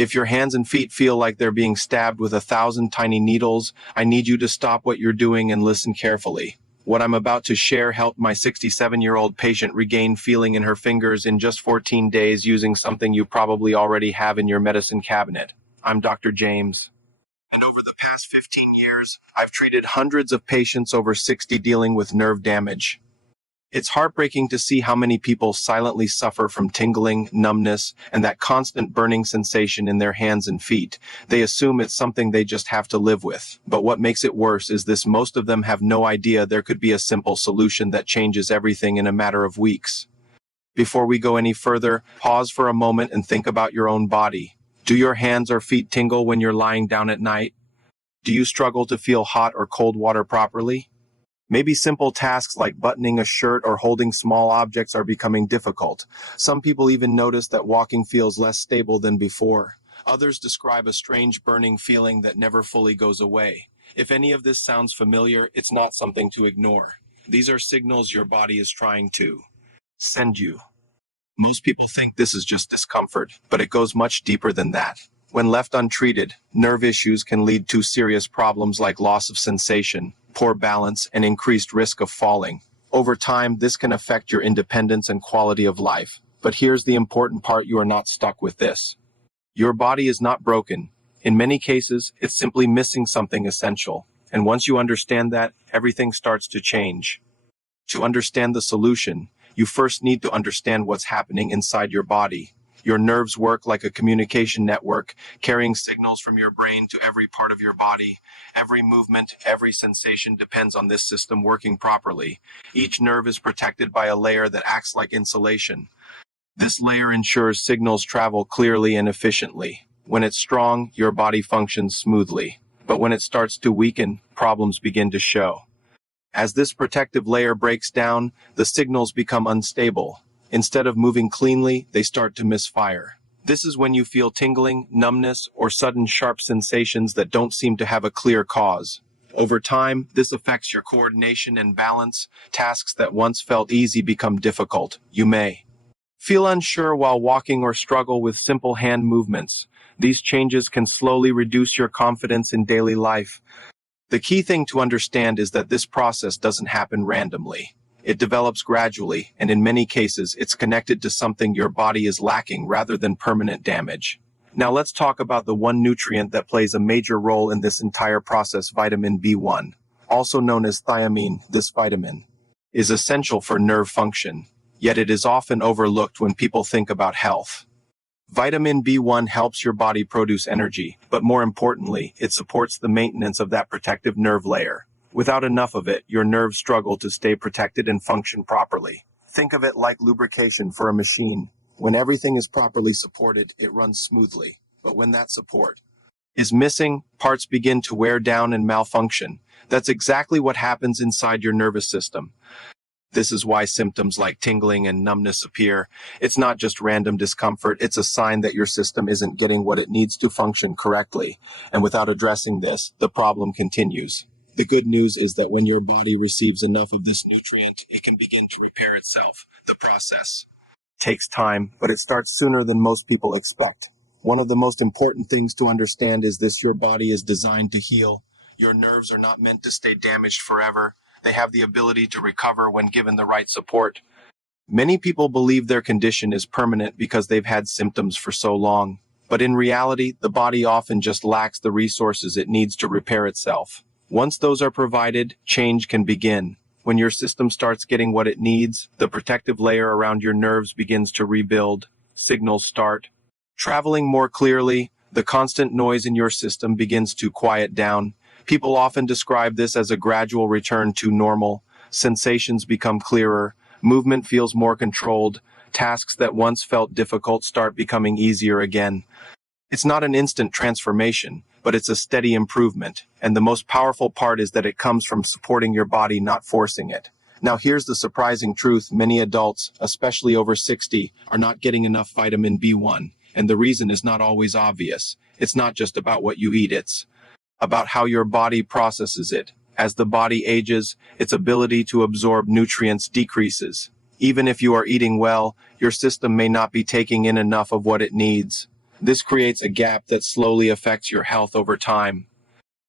If your hands and feet feel like they're being stabbed with 1,000 tiny needles, I need you to stop what you're doing and listen carefully. What I'm about to share helped my 67-year-old patient regain feeling in her fingers in just 14 days using something you probably already have in your medicine cabinet. I'm Dr. James. And over the past 15 years, I've treated hundreds of patients over 60 dealing with nerve damage. It's heartbreaking to see how many people silently suffer from tingling, numbness, and that constant burning sensation in their hands and feet. They assume it's something they just have to live with. But what makes it worse is this: most of them have no idea there could be a simple solution that changes everything in a matter of weeks. Before we go any further, pause for a moment and think about your own body. Do your hands or feet tingle when you're lying down at night? Do you struggle to feel hot or cold water properly? Maybe simple tasks like buttoning a shirt or holding small objects are becoming difficult. Some people even notice that walking feels less stable than before. Others describe a strange burning feeling that never fully goes away. If any of this sounds familiar, it's not something to ignore. These are signals your body is trying to send you. Most people think this is just discomfort, but it goes much deeper than that. When left untreated, nerve issues can lead to serious problems like loss of sensation, poor balance, and increased risk of falling. Over time, this can affect your independence and quality of life. But here's the important part: you are not stuck with this. Your body is not broken. In many cases, it's simply missing something essential. And once you understand that, everything starts to change. To understand the solution, you first need to understand what's happening inside your body. Your nerves work like a communication network, carrying signals from your brain to every part of your body. Every movement, every sensation depends on this system working properly. Each nerve is protected by a layer that acts like insulation. This layer ensures signals travel clearly and efficiently. When it's strong, your body functions smoothly. But when it starts to weaken, problems begin to show. As this protective layer breaks down, the signals become unstable. Instead of moving cleanly, they start to misfire. This is when you feel tingling, numbness, or sudden sharp sensations that don't seem to have a clear cause. Over time, this affects your coordination and balance. Tasks that once felt easy become difficult. You may feel unsure while walking or struggle with simple hand movements. These changes can slowly reduce your confidence in daily life. The key thing to understand is that this process doesn't happen randomly. It develops gradually, and in many cases, it's connected to something your body is lacking rather than permanent damage. Now let's talk about the one nutrient that plays a major role in this entire process: vitamin B1. Also known as thiamine, this vitamin is essential for nerve function, yet it is often overlooked when people think about health. Vitamin B1 helps your body produce energy, but more importantly, it supports the maintenance of that protective nerve layer. Without enough of it, your nerves struggle to stay protected and function properly. Think of it like lubrication for a machine. When everything is properly supported, it runs smoothly. But when that support is missing, parts begin to wear down and malfunction. That's exactly what happens inside your nervous system. This is why symptoms like tingling and numbness appear. It's not just random discomfort, it's a sign that your system isn't getting what it needs to function correctly. And without addressing this, the problem continues. The good news is that when your body receives enough of this nutrient, it can begin to repair itself. The process takes time, but it starts sooner than most people expect. One of the most important things to understand is this: your body is designed to heal. Your nerves are not meant to stay damaged forever. They have the ability to recover when given the right support. Many people believe their condition is permanent because they've had symptoms for so long. But in reality, the body often just lacks the resources it needs to repair itself. Once those are provided, change can begin. When your system starts getting what it needs, the protective layer around your nerves begins to rebuild. Signals start traveling more clearly. The constant noise in your system begins to quiet down. People often describe this as a gradual return to normal. Sensations become clearer. Movement feels more controlled. Tasks that once felt difficult start becoming easier again. It's not an instant transformation, but it's a steady improvement. And the most powerful part is that it comes from supporting your body, not forcing it. Now here's the surprising truth: many adults, especially over 60, are not getting enough vitamin B1. And the reason is not always obvious. It's not just about what you eat, it's about how your body processes it. As the body ages, its ability to absorb nutrients decreases. Even if you are eating well, your system may not be taking in enough of what it needs. This creates a gap that slowly affects your health over time.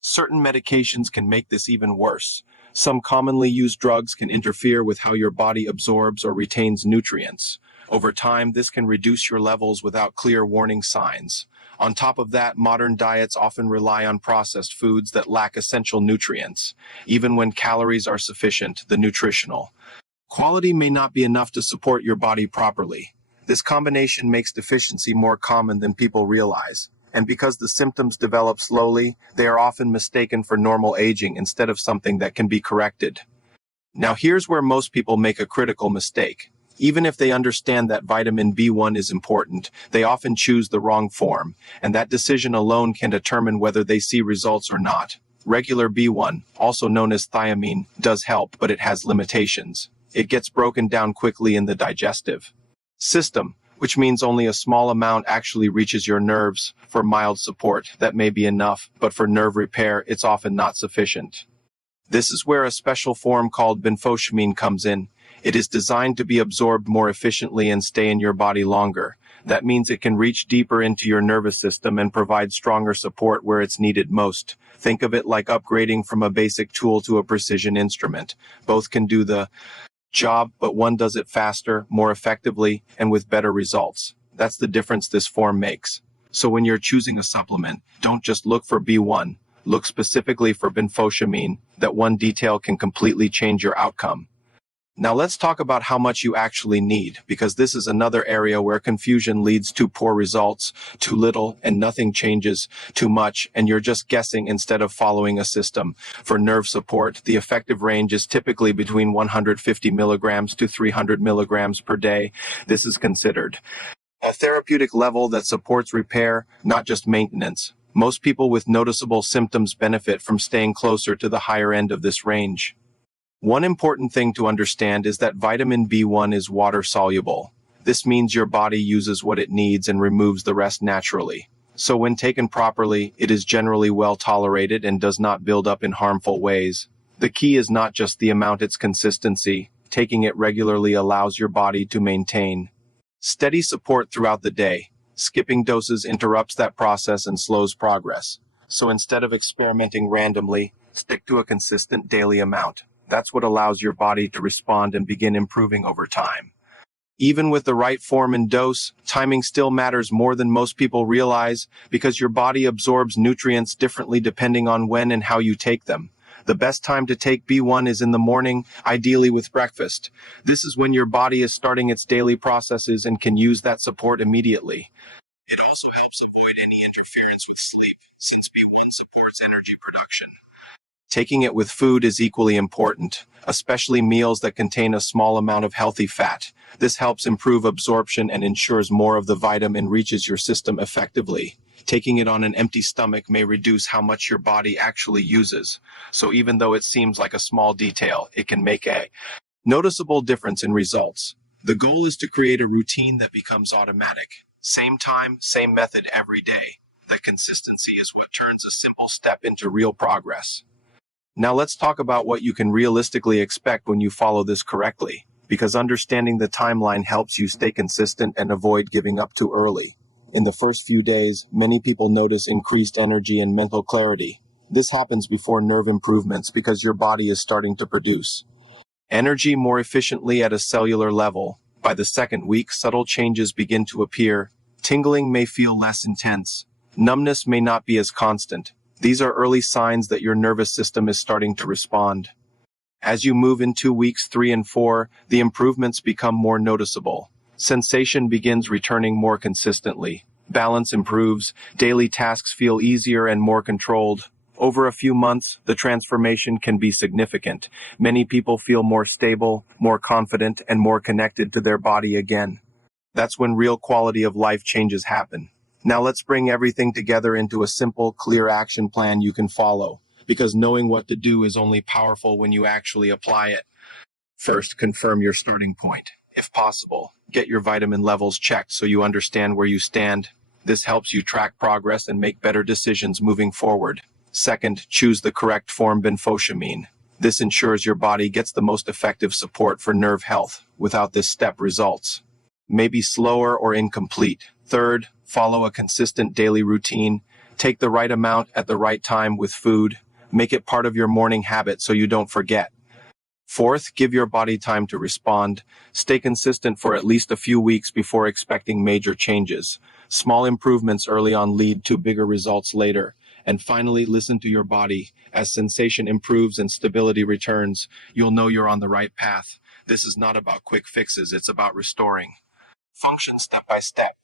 Certain medications can make this even worse. Some commonly used drugs can interfere with how your body absorbs or retains nutrients. Over time, this can reduce your levels without clear warning signs. On top of that, modern diets often rely on processed foods that lack essential nutrients. Even when calories are sufficient, the nutritional quality may not be enough to support your body properly. This combination makes deficiency more common than people realize. And because the symptoms develop slowly, they are often mistaken for normal aging instead of something that can be corrected. Now here's where most people make a critical mistake. Even if they understand that vitamin B1 is important, they often choose the wrong form, and that decision alone can determine whether they see results or not. Regular B1, also known as thiamine, does help, but it has limitations. It gets broken down quickly in the digestive system, which means only a small amount actually reaches your nerves. For mild support, that may be enough, but for nerve repair, it's often not sufficient. This is where a special form called benfotiamine comes in. It is designed to be absorbed more efficiently and stay in your body longer. That means it can reach deeper into your nervous system and provide stronger support where it's needed most. Think of it like upgrading from a basic tool to a precision instrument. Both can do the job, but one does it faster, more effectively, and with better results. That's the difference this form makes. So when you're choosing a supplement, don't just look for B1. Look specifically for benfotiamine. That one detail can completely change your outcome. Now let's talk about how much you actually need, because this is another area where confusion leads to poor results. Too little and nothing changes, too much and you're just guessing instead of following a system. For nerve support, the effective range is typically between 150 milligrams to 300 milligrams per day. This is considered a therapeutic level that supports repair, not just maintenance. Most people with noticeable symptoms benefit from staying closer to the higher end of this range. One important thing to understand is that vitamin B1 is water-soluble. This means your body uses what it needs and removes the rest naturally. So when taken properly, it is generally well tolerated and does not build up in harmful ways. The key is not just the amount, it's consistency. Taking it regularly allows your body to maintain steady support throughout the day. Skipping doses interrupts that process and slows progress. So instead of experimenting randomly, stick to a consistent daily amount. That's what allows your body to respond and begin improving over time. Even with the right form and dose, timing still matters more than most people realize, because your body absorbs nutrients differently depending on when and how you take them. The best time to take B1 is in the morning, ideally with breakfast. This is when your body is starting its daily processes and can use that support immediately. It also helps avoid any interference with sleep, since B1 supports energy production. Taking it with food is equally important, especially meals that contain a small amount of healthy fat. This helps improve absorption and ensures more of the vitamin reaches your system effectively. Taking it on an empty stomach may reduce how much your body actually uses. So even though it seems like a small detail, it can make a noticeable difference in results. The goal is to create a routine that becomes automatic. Same time, same method every day. That consistency is what turns a simple step into real progress. Now let's talk about what you can realistically expect when you follow this correctly, because understanding the timeline helps you stay consistent and avoid giving up too early. In the first few days, many people notice increased energy and mental clarity. This happens before nerve improvements because your body is starting to produce energy more efficiently at a cellular level. By the second week, subtle changes begin to appear. Tingling may feel less intense. Numbness may not be as constant. These are early signs that your nervous system is starting to respond. As you move into weeks 3 and 4, the improvements become more noticeable. Sensation begins returning more consistently. Balance improves. Daily tasks feel easier and more controlled. Over a few months, the transformation can be significant. Many people feel more stable, more confident, and more connected to their body again. That's when real quality of life changes happen. Now let's bring everything together into a simple, clear action plan you can follow, because knowing what to do is only powerful when you actually apply it. First, confirm your starting point. If possible, get your vitamin levels checked so you understand where you stand. This helps you track progress and make better decisions moving forward. Second, choose the correct form benfotiamine. This ensures your body gets the most effective support for nerve health. Without this step, results may be slower or incomplete. Third, Follow a consistent daily routine. Take the right amount at the right time with food. Make it part of your morning habit so you don't forget. Fourth, give your body time to respond. Stay consistent for at least a few weeks before expecting major changes. Small improvements early on lead to bigger results later. And finally, listen to your body. As sensation improves and stability returns, you'll know you're on the right path. This is not about quick fixes, it's about restoring function step by step.